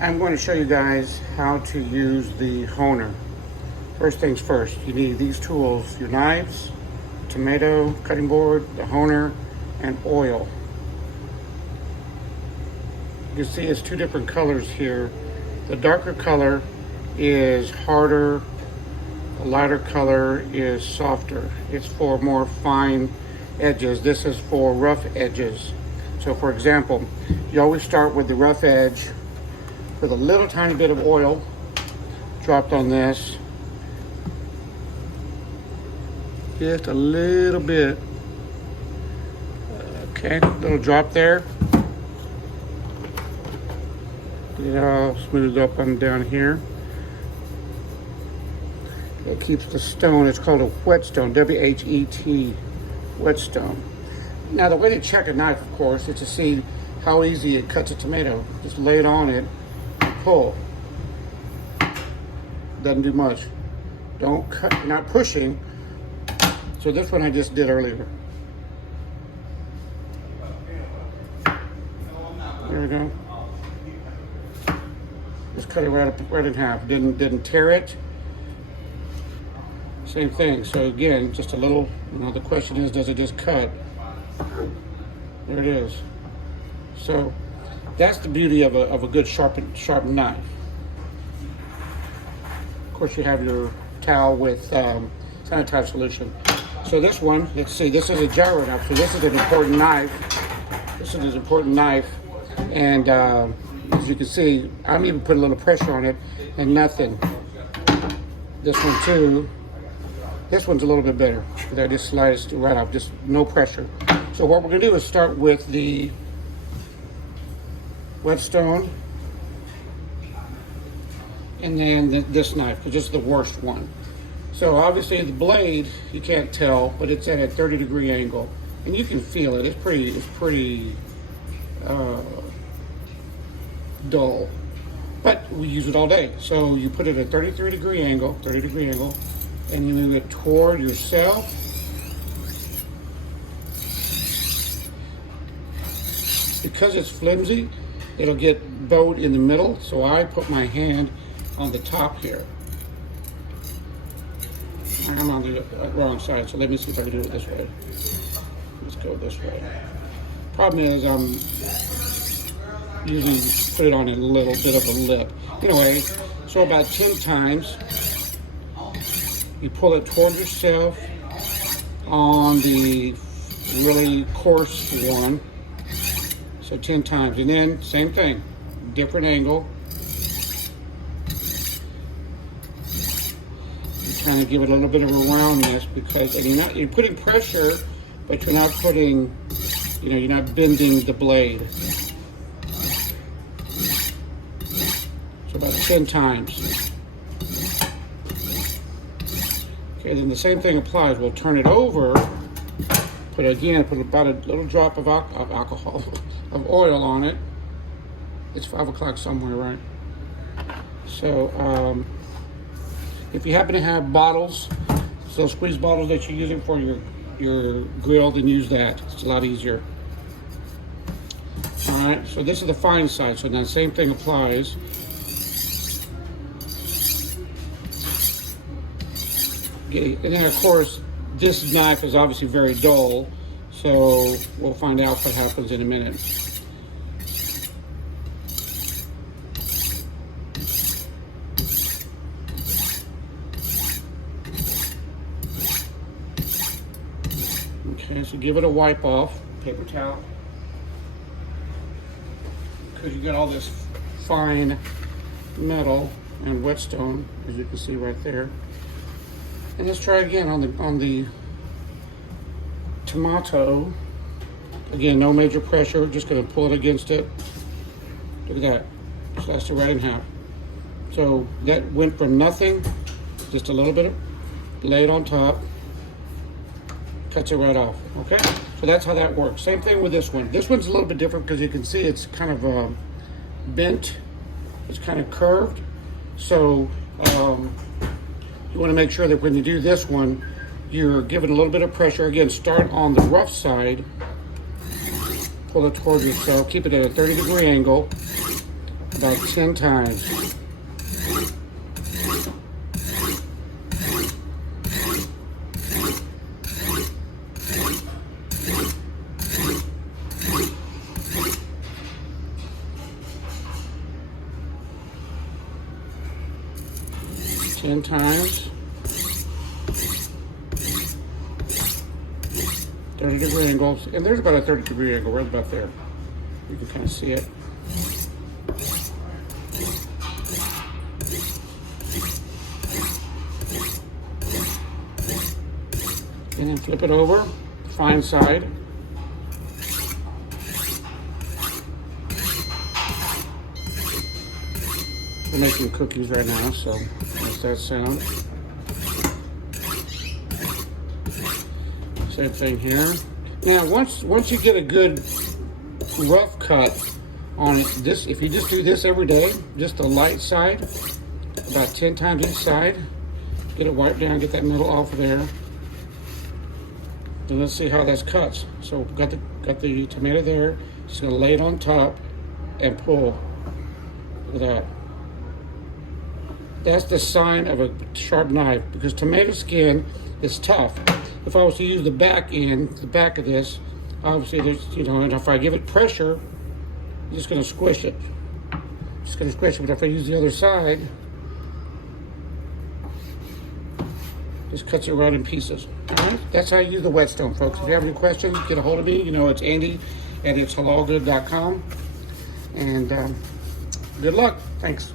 I'm going to show you guys how to use the honer. First things first, you need these tools, your knives, tomato cutting board, the honer, and oil. You can see it's two different colors here. The darker color is harder, the lighter color is softer. It's for more fine edges. This is for rough edges. So for example, you always start with the rough edge with a little tiny bit of oil dropped on this. Just a little bit. Okay, little drop there. Get it all smoothed up and down here. It keeps the stone, it's called a whetstone, W-H-E-T, whetstone. Now the way to check a knife, of course, is to see how easy it cuts a tomato. Just lay it on it, pull. Doesn't do much. Don't cut, you're not pushing. So this one I just did earlier. There we go. Just cut it right in half. Didn't tear it. Same thing. So again, just a little. The question is, does it just cut? There it is. So that's the beauty of a good sharpened knife. Of course, you have your towel with sanitizer solution. So this one, let's see, this is a gyro knife. So this is an important knife. This is an important knife. And as you can see, I'm even putting a little pressure on it and nothing. This one too. This one's a little bit better. I just slice it right off, just no pressure. So what we're gonna do is start with the whetstone and then this knife, because this is the worst one. So obviously the blade, you can't tell, but it's at a 30-degree angle. And you can feel it, it's pretty dull. But we use it all day. So you put it at a 30-degree angle, and you move it toward yourself. Because it's flimsy, it'll get bowed in the middle, so I put my hand on the top here. I'm on the wrong side, so let me see if I can do it this way. Let's go this way. Problem is, I'm usually put it on a little bit of a lip. Anyway, so about 10 times, you pull it toward yourself on the really coarse one. So 10 times, and then same thing, different angle. You kind of give it a little bit of a roundness because you're putting pressure, but you're not putting, you're not bending the blade. So about 10 times. Okay, then the same thing applies. We'll turn it over. Put about a little drop of alcohol, of oil on it. It's 5 o'clock somewhere, right? So if you happen to have bottles, so squeeze bottles that you're using for your grill, then use that. It's a lot easier. All right, so this is the fine side. So now the same thing applies. Okay, and then of course, this knife is obviously very dull, so we'll find out what happens in a minute. Okay, so give it a wipe off, paper towel, because you get all this fine metal and whetstone, as you can see right there. And let's try again on the tomato. Again, no major pressure, just gonna pull it against it. Look at that, sliced it right in half. So that went from nothing, just a little bit of, lay it on top, cuts it right off, okay? So that's how that works. Same thing with this one. This one's a little bit different because you can see it's kind of bent, it's kind of curved. So you want to make sure that when you do this one, you're giving a little bit of pressure. Again, start on the rough side, pull it toward yourself, keep it at a 30-degree angle, about 10 times. Ten times. 30-degree angles, and there's about a 30-degree angle right about there. You can kind of see it. And then flip it over, fine side. We're making cookies right now, so that's that sound. Same thing here. Now, once you get a good rough cut on it, this, if you just do this every day, just the light side, about 10 times each side, get it wiped down, get that middle off of there. And let's see how that's cuts. So got the tomato there. Just gonna lay it on top and pull. Look at that. That's the sign of a sharp knife, because tomato skin is tough. If I was to use the back end, the back of this, obviously there's, you know, and if I give it pressure, I'm just gonna squish it. Just gonna squish it, but if I use the other side, just cuts it right in pieces. All right, that's how you use the whetstone, folks. If you have any questions, get a hold of me. You know, it's Andy at itshalallgood.com. And good luck. Thanks.